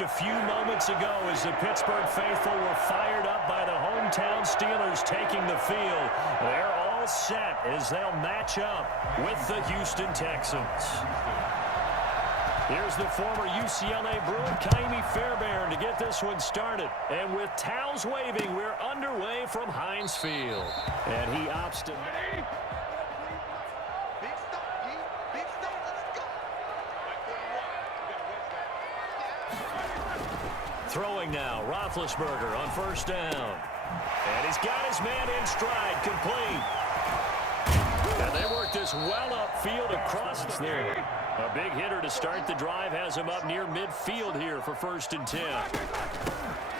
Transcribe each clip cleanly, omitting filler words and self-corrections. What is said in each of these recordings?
just a few moments ago as the Pittsburgh faithful were fired up by the hometown Steelers taking the field. They're all set as they'll match up with the Houston Texans. Here's the former UCLA Bruin, Kaimi Fairbairn, to get this one started. And with towels waving, we're underway from Heinz Field. And he opts to... Throwing now, Roethlisberger on first down. And he's got his man in stride, complete. And they work this well upfield across the there. A big hitter to start the drive has him up near midfield here for 1st and 10.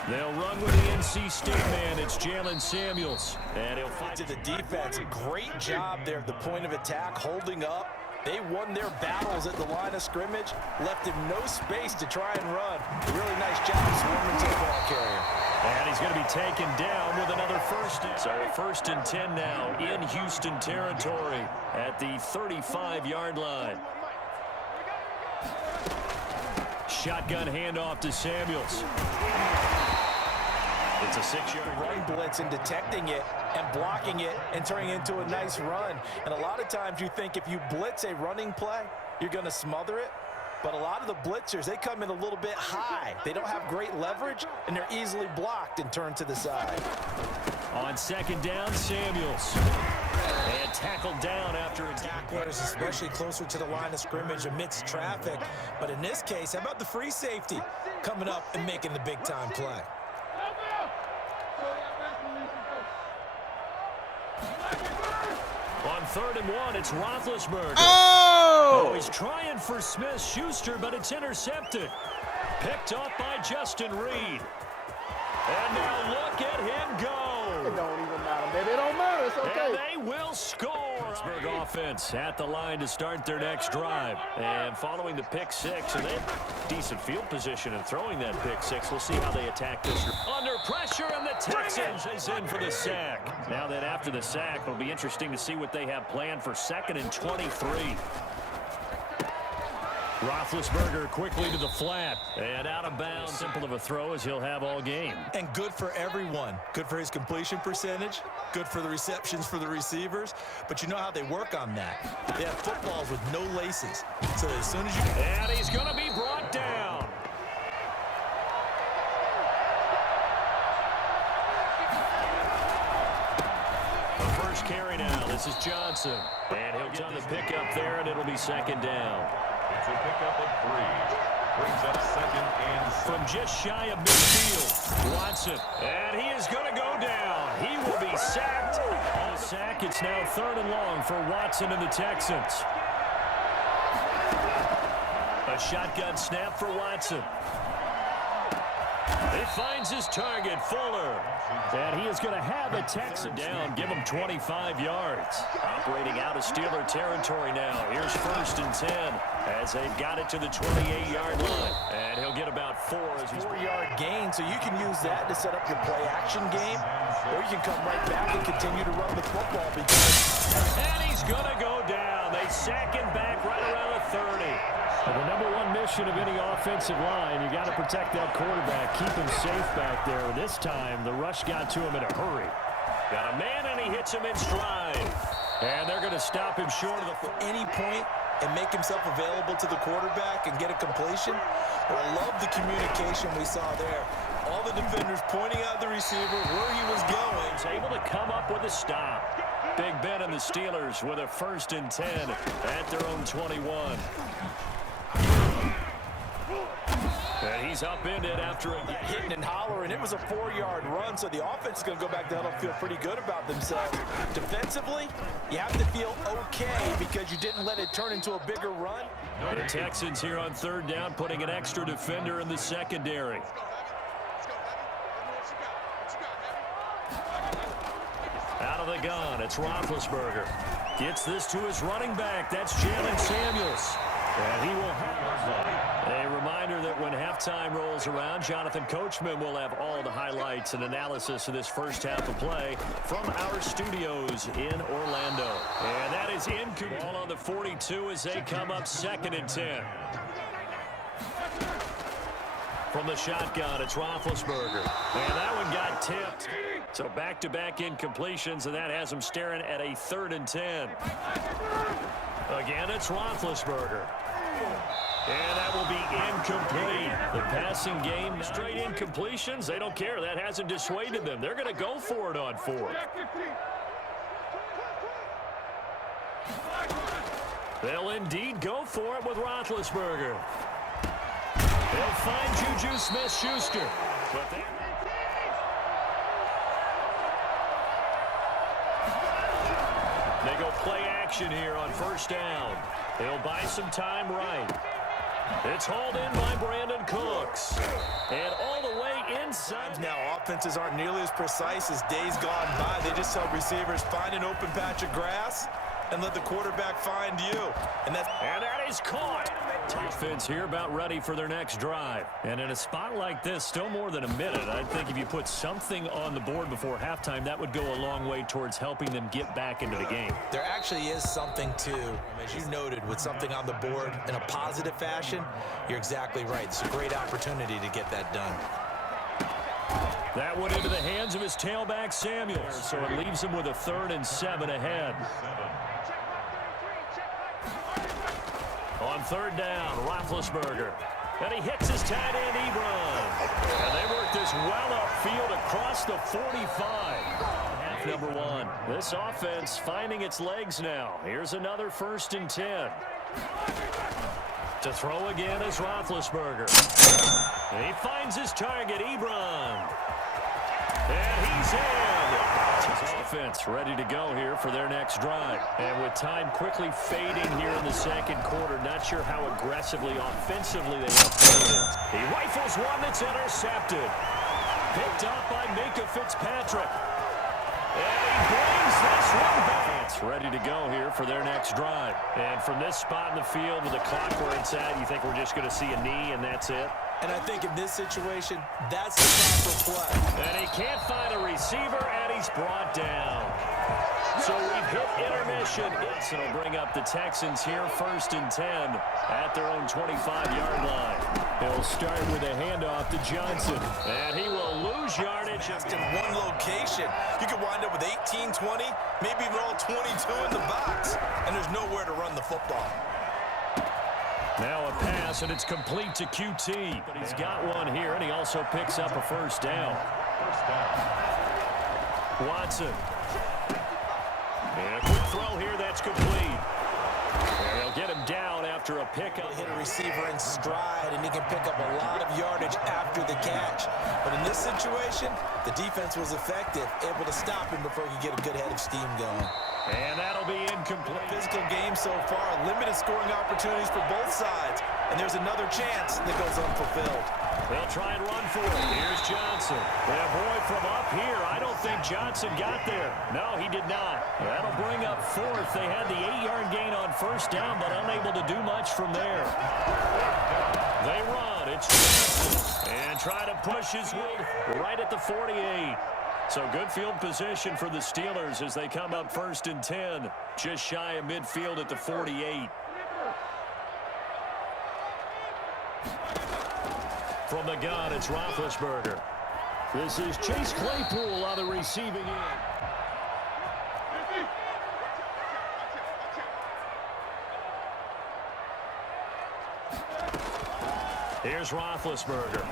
They'll run with the NC State man. It's Jalen Samuels. And he'll fight to the defense. Great job there at the point of attack, holding up. They won their battles at the line of scrimmage, left him no space to try and run. A really nice job swarming to the ball carrier. And he's going to be taken down with another first. So 1st and 10 now in Houston territory at the 35-yard line. Shotgun handoff to Samuels. It's a 6-yard run blitz and detecting it and blocking it and turning it into a nice run. And a lot of times you think if you blitz a running play, you're going to smother it. But a lot of the blitzers, they come in a little bit high. They don't have great leverage, and they're easily blocked and turned to the side. On 2nd down, Samuels. And tackled down after a tacklers, especially closer to the line of scrimmage amidst traffic. But in this case, how about the free safety coming up and making the big-time play? On 3rd and 1, it's Roethlisberger. Oh! He's trying for Smith-Schuster, but it's intercepted. Picked up by Justin Reed. And now look at him go. It don't even matter, baby. It don't matter. It's okay. And they will score. Pittsburgh offense at the line to start their next drive. And following the pick six, and they have decent field position in throwing that pick six. We'll see how they attack this. Under pressure, and the Texans is in for the sack. Now that after the sack, it'll be interesting to see what they have planned for 2nd and 23. Roethlisberger quickly to the flat and out of bounds. Simple of a throw as he'll have all game. And good for everyone. Good for his completion percentage. Good for the receptions for the receivers. But you know how they work on that. They have footballs with no laces. So as soon as you... And he's going to be brought down. The first carry now. This is Johnson. And he'll get the pickup there, and it'll be 2nd down. It's a pickup of 3. Brings up 2nd and 6. From just shy of midfield, Watson. And he is going to go down. He will be sacked. On a sack, it's now 3rd and long for Watson and the Texans. A shotgun snap for Watson. He finds his target, Fuller. And he is going to have a Texan down, give him 25 yards. Operating out of Steeler territory now. Here's 1st and 10 as they've got it to the 28-yard line. And he'll get about 4 as he's 4-yard gain, so you can use that to set up your play-action game, or you can come right back and continue to run the football. And he's going to go down. They sack him back right around the 30. Well, the #1 mission of any offensive line, you got to protect that quarterback, keep him safe back there. This time, the rush got to him in a hurry. Got a man, and he hits him in stride. And they're going to stop him short of the... At any point and make himself available to the quarterback and get a completion. But I love the communication we saw there. All the defenders pointing out the receiver where he was going. He's able to come up with a stop. Big Ben and the Steelers with a 1st and 10 at their own 21. And he's upended after a hitting and hollering. It was a 4-yard run, so the offense is going to go back down and feel pretty good about themselves. Defensively, you have to feel okay because you didn't let it turn into a bigger run. The Texans here on 3rd down, putting an extra defender in the secondary. Out of the gun, it's Roethlisberger. Gets this to his running back. That's Jalen Samuels. And he will have a reminder that when halftime rolls around, Jonathan Coachman will have all the highlights and analysis of this first half of play from our studios in Orlando. And that is incomplete. Ball on the 42 as they come up 2nd and 10. From the shotgun, it's Roethlisberger. And that one got tipped. So back-to-back incompletions, and that has him staring at a 3rd and 10. Again, it's Roethlisberger. And that will be incomplete. The passing game, straight incompletions, they don't care. That hasn't dissuaded them. They're going to go for it on 4th. They'll indeed go for it with Roethlisberger. They'll find Juju Smith-Schuster. But they go play action here on 1st down. They'll buy some time right. It's hauled in by Brandon Cooks. And all the way inside. Now, offenses aren't nearly as precise as days gone by. They just tell receivers, find an open patch of grass and let the quarterback find you. And that is caught. Defense here about ready for their next drive. And in a spot like this, still more than a minute, I think if you put something on the board before halftime, that would go a long way towards helping them get back into the game. There actually is something, too. As you noted, with something on the board in a positive fashion, you're exactly right. It's a great opportunity to get that done. That went into the hands of his tailback, Samuels. So it leaves him with a 3rd and 7 ahead. On 3rd down, Roethlisberger. And he hits his tight end, Ebron. And they work this well upfield across the 45. Half number 1. This offense finding its legs now. Here's another 1st and 10. To throw again is Roethlisberger. And he finds his target, Ebron. And he's in. Offense ready to go here for their next drive. And with time quickly fading here in the 2nd quarter, not sure how aggressively, offensively they have played it. He rifles one that's intercepted. Picked up by Minka Fitzpatrick. And he brings this one back. It's ready to go here for their next drive. And from this spot in the field with the clock where it's at, you think we're just going to see a knee and that's it? And I think in this situation, that's the proper play. And he can't find a receiver, and he's brought down. So we've hit intermission. So it'll bring up the Texans here, 1st and 10 at their own 25-yard line. They'll start with a handoff to Johnson. And he will lose yardage. Just in one location. You could wind up with 18, 20, maybe even all 22 in the box. And there's nowhere to run the football. Now a pass, and it's complete to QT. But he's got one here, and he also picks up a 1st down. Watson. And a quick throw here, that's complete. And they'll get him down after a pickup. Hit a receiver in stride, and he can pick up a lot of yardage after the catch. But in this situation, the defense was effective, able to stop him before he could get a good head of steam going. And that'll be incomplete. physical game so far, limited scoring opportunities for both sides. And there's another chance that goes unfulfilled. They'll try and run for it. Here's Johnson. And boy, from up here, I don't think Johnson got there. No, he did not. That'll bring up 4th. They had the 8-yard gain on 1st down, but unable to do much from there. They run. It's Johnson. And try to push his way right at the 48. So good field position for the Steelers as they come up 1st and 10. Just shy of midfield at the 48. From the gun, it's Roethlisberger. This is Chase Claypool on the receiving end. Here's Roethlisberger.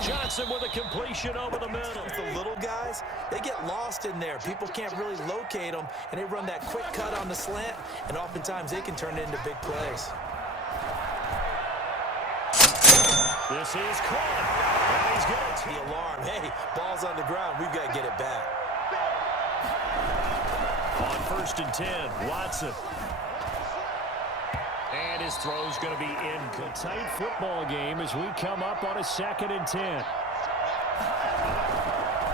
Johnson with a completion over the middle. The little guys, they get lost in there. People can't really locate them, and they run that quick cut on the slant, and oftentimes they can turn it into big plays. This is caught. And he's got the alarm. Hey, ball's on the ground. We've got to get it back. On 1st and 10, Watson. And his throw's going to be in. A tight football game as we come up on a 2nd and 10.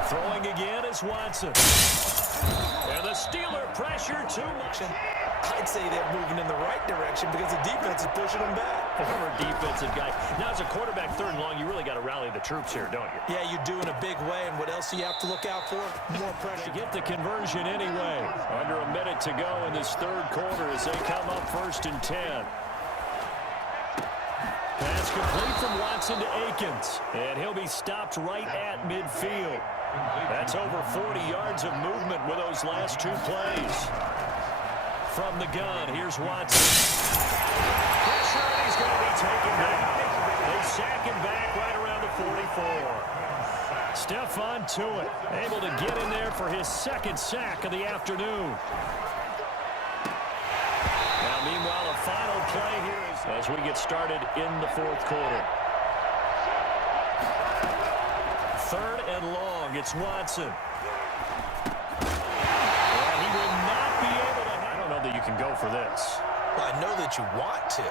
Throwing again is Watson. And the Steeler pressure too much. I'd say they're moving in the right direction because the defense is pushing them back. Former defensive guy. Now, as a quarterback 3rd and long, you really got to rally the troops here, don't you? Yeah, you do in a big way. And what else do you have to look out for? More pressure. Get the conversion anyway. Under a minute to go in this 3rd quarter as they come up 1st and 10. Pass complete from Watson to Akins. And he'll be stopped right at midfield. That's over 40 yards of movement with those last 2 plays. From the gun, here's Watson. Pressure, and he's going to be taken down. They sack him back right around the 44. Stephon Tuitt able to get in there for his 2nd sack of the afternoon. Now, meanwhile, a final play here as we get started in the 4th quarter. 3rd and long. It's Watson. And he will not be able to. I don't know that you can go for this. Well, I know that you want to,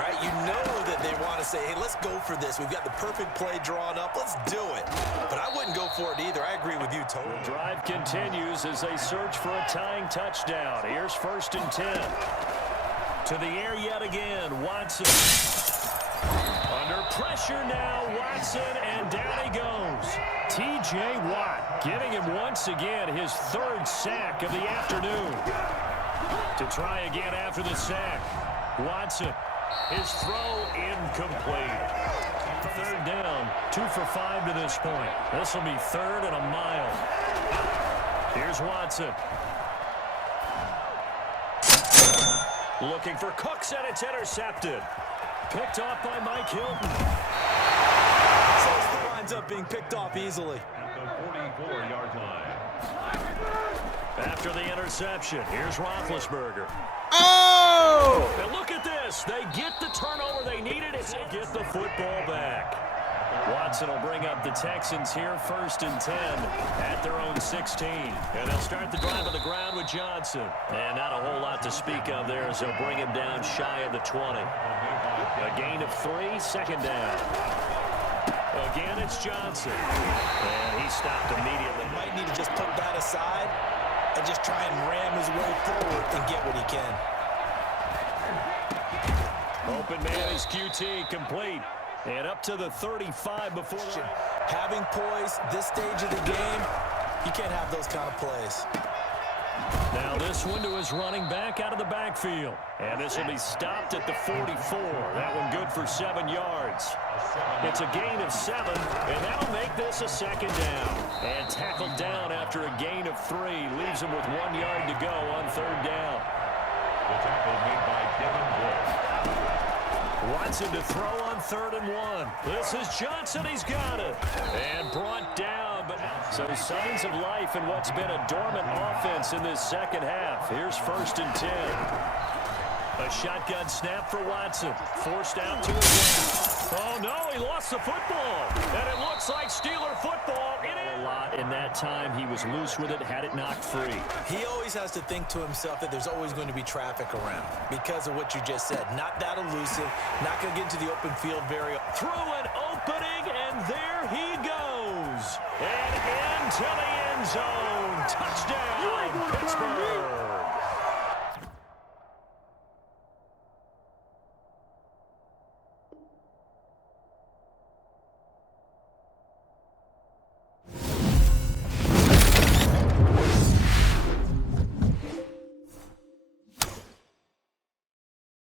right? You know that they want to say, hey, let's go for this. We've got the perfect play drawn up. Let's do it. But I wouldn't go for it either. I agree with you totally. The drive continues as they search for a tying touchdown. Here's 1st and 10. To the air yet again, Watson. Under pressure now, Watson, and down he goes. T.J. Watt giving him once again his 3rd sack of the afternoon. To try again after the sack. Watson, his throw incomplete. 3rd down, 2 for 5 to this point. This will be 3rd and a mile. Here's Watson. Looking for Cooks, and it's intercepted. Picked off by Mike Hilton. So it still winds up being picked off easily. At the 44-yard line. After the interception, here's Roethlisberger. Oh! And look at this. They get the turnover they needed to get the football back. Watson will bring up the Texans here, 1st and 10 at their own 16. And they'll start the drive on the ground with Johnson. And not a whole lot to speak of there as they'll bring him down shy of the 20. A gain of 3, 2nd down. Again, it's Johnson. And he stopped immediately. Might need to just put that aside and just try and ram his way forward and get what he can. Open man is QT, complete. And up to the 35 before the... Having poise this stage of the game, you can't have those kind of plays. Now this one to his running back out of the backfield. And this will be stopped at the 44. That one good for 7 yards. It's a gain of 7, and that'll make this a 2nd down. And tackled down after a gain of 3. Leaves him with 1 yard to go on 3rd down. The tackle made by Devin Wood. Watson to throw on 3rd and 1. This is Johnson. He's got it. And brought down. But so signs of life in what's been a dormant offense in this 2nd half. Here's 1st and 10. A shotgun snap for Watson. Forced out to his left. Oh, no, he lost the football. And it looks like Steeler football. A lot in that time. He was loose with it, had it knocked free. He always has to think to himself that there's always going to be traffic around because of what you just said. Not that elusive, not going to get into the open field very often. Through an opening, and there he goes. And into the end zone. Touchdown, Pittsburgh.